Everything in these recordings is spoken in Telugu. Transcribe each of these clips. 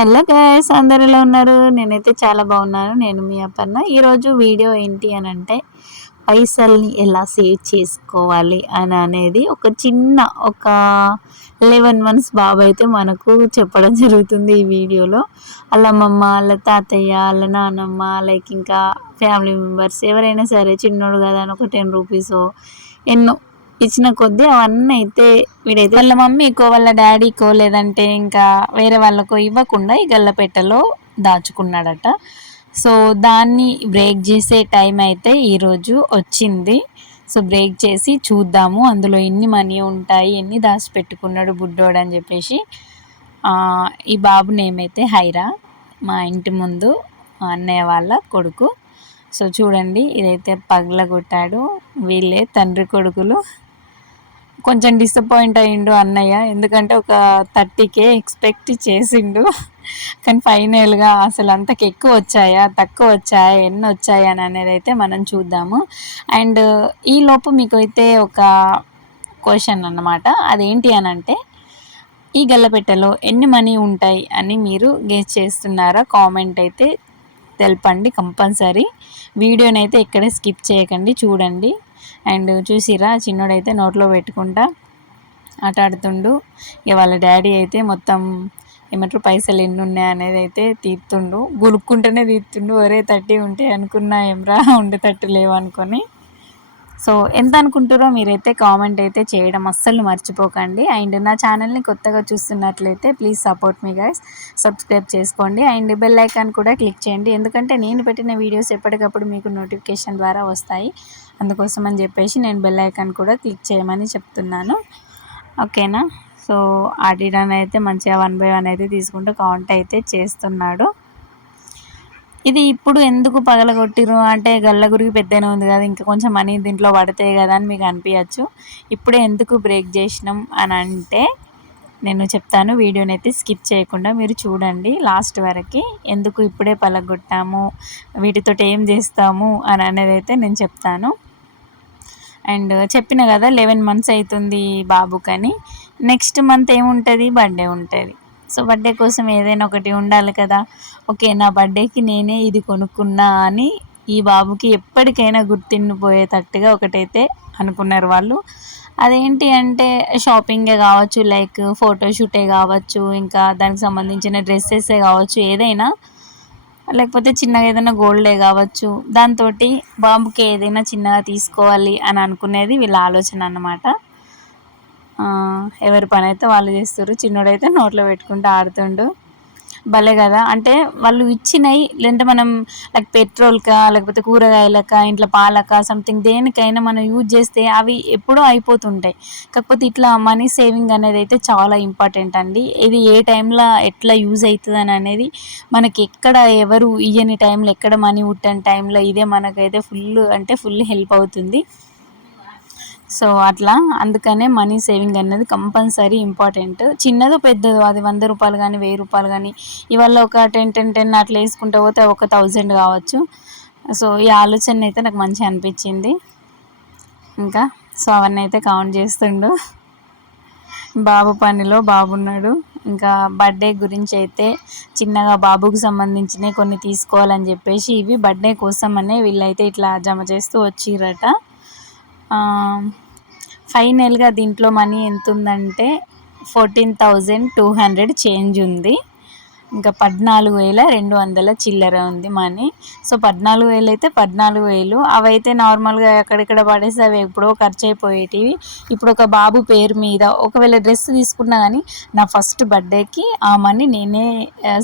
హలో గైస్, అందరు ఎలా ఉన్నారు? నేనైతే చాలా బాగున్నాను. నేను మీ అపర్ణ. ఈరోజు వీడియో ఏంటి అని అంటే పైసల్ని ఎలా సేవ్ చేసుకోవాలి అని అనేది ఒక 11 మంత్స్ బాబు అయితే మనకు చెప్పడం జరుగుతుంది ఈ వీడియోలో. వాళ్ళ అమ్మమ్మ, వాళ్ళ తాతయ్య, వాళ్ళ నాన్నమ్మ, లైక్ ఇంకా ఫ్యామిలీ మెంబర్స్ ఎవరైనా సరే చిన్నోడు కదా అని ఒక 10 రూపీసో ఎన్నో ఇచ్చిన కొద్దీ అవన్నీ అయితే వీడైతే వాళ్ళ మమ్మీకో వాళ్ళ డాడీకో లేదంటే ఇంకా వేరే వాళ్ళకో ఇవ్వకుండా ఈ గల్లపెట్టెలో దాచుకున్నాడట. సో దాన్ని బ్రేక్ చేసే టైం అయితే ఈరోజు వచ్చింది. సో బ్రేక్ చేసి చూద్దాము అందులో ఎన్ని మనీ ఉంటాయి, ఎన్ని దాచిపెట్టుకున్నాడు బుడ్డోడు అని చెప్పేసి. ఈ బాబు నేమ్ అయితే హైరా, మా ఇంటి ముందు మా అన్నయ్య వాళ్ళ కొడుకు. సో చూడండి, ఇదైతే పగలగొట్టాడు. వీళ్ళే తండ్రి కొడుకులు. కొంచెం డిసప్పాయింట్ అయ్యిండు అన్నయ్య, ఎందుకంటే ఒక 30K ఎక్స్పెక్ట్ చేసిండు. కానీ ఫైనల్గా అసలు అంతకు ఎక్కువ వచ్చాయా, తక్కువ వచ్చాయా, ఎన్ని వచ్చాయా అని అనేది అయితే మనం చూద్దాము. అండ్ ఈలోపు మీకు అయితే ఒక క్వశ్చన్ అన్నమాట. అదేంటి అని అంటే, ఈ గల్లపెట్టెలో ఎన్ని మనీ ఉంటాయి అని మీరు గెస్ చేస్తున్నారా? కామెంట్ అయితే తెలపండి కంపల్సరీ. వీడియోనైతే ఎక్కడ స్కిప్ చేయకండి, చూడండి. అండ్ చూసిరా, చిన్నోడైతే నోట్లో పెట్టుకుంటా ఆట ఆడుతుండు. ఇక వాళ్ళ డాడీ అయితే మొత్తం ఏమంటారు పైసలు ఎన్ని ఉన్నాయి అనేది అయితే తీస్తుండు, గులుక్కుంటూనే తీస్తుండు. ఒరే 30 ఉంటే అనుకున్నా, ఏమ్రా ఉండే 30 లేవు అనుకొని. సో ఎంత అనుకుంటారో మీరైతే కామెంట్ అయితే చేయడం అస్సలు మర్చిపోకండి. అండ్ నా ఛానల్ని కొత్తగా చూస్తున్నట్లయితే please support me guys, subscribe చేసుకోండి. అండ్ బెల్ ఐకాన్ కూడా క్లిక్ చేయండి, ఎందుకంటే నేను పెట్టిన వీడియోస్ ఎప్పటికప్పుడు మీకు నోటిఫికేషన్ ద్వారా వస్తాయి. అందుకోసం అని చెప్పేసి నేను బెల్ ఐకాన్ కూడా క్లిక్ చేయమని చెప్తున్నాను, ఓకేనా? సో ఆడిడన్ అయితే మంచిగా 1 by 1 అయితే తీసుకుంటూ కౌంట్ అయితే చేస్తున్నాడు. ఇది ఇప్పుడు ఎందుకు పగలగొట్టిరు అంటే, గల్ల గురికి పెద్దనే ఉంది కదా, ఇంకా కొంచెం మనీ దీంట్లో పడతాయి కదా అని మీకు అనిపించచ్చు. ఇప్పుడే ఎందుకు బ్రేక్ చేసినాం అని అంటే నేను చెప్తాను. వీడియోని అయితే స్కిప్ చేయకుండా మీరు చూడండి లాస్ట్ వరకు. ఎందుకు ఇప్పుడే పగలగొట్టాము, వీటితో ఏం చేస్తాము అని అనేది అయితే నేను చెప్తాను. అండ్ చెప్పిన కదా 11 మంత్స్ అవుతుంది బాబుకని. నెక్స్ట్ మంత్ ఏముంటుంది, బర్త్డే ఉంటుంది. సో బర్త్డే కోసం ఏదైనా ఒకటి ఉండాలి కదా. ఓకే, నా బర్త్డేకి నేనే ఇది కొనుక్కున్నా అని ఈ బాబుకి ఎప్పటికైనా గుర్తుండిపోయేటట్టుగా ఒకటైతే అనుకున్నారు వాళ్ళు. అదేంటి అంటే షాపింగే కావచ్చు, లైక్ ఫోటోషూటే కావచ్చు, ఇంకా దానికి సంబంధించిన డ్రెస్సెసే కావచ్చు, ఏదైనా లేకపోతే చిన్నగా ఏదైనా గోల్డే కావచ్చు, దాంతో బాబుకి ఏదైనా చిన్నగా తీసుకోవాలి అని అనుకునేది వీళ్ళ ఆలోచన అన్నమాట. ఎవరి పని అయితే వాళ్ళు చేస్తారు. చిన్నోడైతే నోట్లో పెట్టుకుంటూ ఆడుతుండు. భలే కదా, అంటే వాళ్ళు ఇచ్చినవి లేదంటే మనం లైక్ పెట్రోల్కా లేకపోతే కూరగాయలకా ఇంట్లో పాలకా సంథింగ్ దేనికైనా మనం యూజ్ చేస్తే అవి ఎప్పుడూ అయిపోతుంటాయి. కాకపోతే ఇట్లా మనీ సేవింగ్ అనేది అయితే చాలా ఇంపార్టెంట్ అండి. ఇది ఏ టైంలో ఎట్లా యూజ్ అవుతుంది అనేది మనకి ఎక్కడ ఎవరు ఇయ్యని టైంలో, ఎక్కడ మనీ ఉట్టని టైంలో ఇదే మనకైతే ఫుల్ హెల్ప్ అవుతుంది. సో అట్లా అందుకనే మనీ సేవింగ్ అనేది కంపల్సరీ ఇంపార్టెంట్. చిన్నదో పెద్దదో అది 100 రూపాయలు కానీ 1000 రూపాయలు కానీ ఇవాళ ఒక 10 అట్లా వేసుకుంటూ పోతే ఒక 1000 కావచ్చు. సో ఈ ఆలోచన అయితే నాకు మంచిగా అనిపించింది. ఇంకా సో అవన్నీ అయితే కౌంట్ చేస్తుండు. బాబు పనిలో బాబున్నాడు. ఇంకా బర్త్డే గురించి అయితే చిన్నగా బాబుకు సంబంధించినవి కొన్ని తీసుకోవాలని చెప్పేసి ఇవి బర్త్డే కోసమనే వీళ్ళైతే ఇట్లా జమ చేస్తూ వచ్చిరట. ఫైనల్గా దీంట్లో మనీ ఎంత ఉందంటే 14,200 చేంజ్ ఉంది. ఇంకా 14,200 చిల్లర ఉంది మనీ. సో 14,000 అయితే 14,000 అవైతే నార్మల్గా ఎక్కడెక్కడ పడేసి అవి ఎప్పుడో ఖర్చు అయిపోయేటివి. ఇప్పుడు ఒక బాబు పేరు మీద ఒకవేళ డ్రెస్ తీసుకున్నా కానీ నా ఫస్ట్ బర్త్డేకి ఆ మనీ నేనే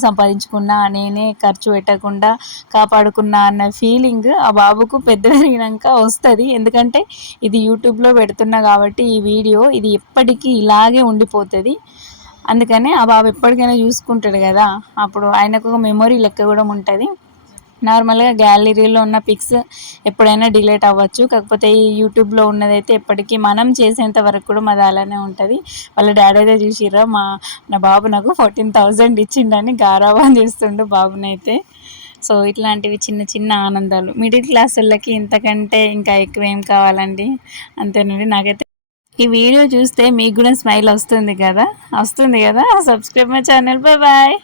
సంపాదించుకున్నా, నేనే ఖర్చు పెట్టకుండా కాపాడుకున్నా అన్న ఫీలింగ్ ఆ బాబుకు పెద్ద పెరిగినాక వస్తుంది. ఎందుకంటే ఇది యూట్యూబ్లో పెడుతున్నా కాబట్టి ఈ వీడియో ఇది ఎప్పటికీ ఇలాగే ఉండిపోతుంది. అందుకని ఆ బాబు ఎప్పటికైనా చూసుకుంటాడు కదా, అప్పుడు ఆయనకు ఒక మెమొరీ లెక్క కూడా ఉంటుంది. నార్మల్గా గ్యాలరీలో ఉన్న పిక్స్ ఎప్పుడైనా డిలీట్ అవ్వచ్చు, కాకపోతే ఈ యూట్యూబ్లో ఉన్నదైతే ఎప్పటికీ మనం చేసేంత వరకు కూడా మాది అలానే ఉంటుంది. వాళ్ళ డాడీ అయితే చూసిర్రా, నా బాబు నాకు 14,000 ఇచ్చిండని గారాబం చేస్తుండు బాబునైతే. సో ఇట్లాంటివి చిన్న చిన్న ఆనందాలు మిడిల్ క్లాస్ వాళ్ళకి ఇంతకంటే ఇంకా ఎక్కువ ఏం కావాలండి, అంతేనండి. నాకైతే ఈ వీడియో చూస్తే మీకు కూడా స్మైల్ వస్తుంది కదా, subscribe my channel. Bye bye.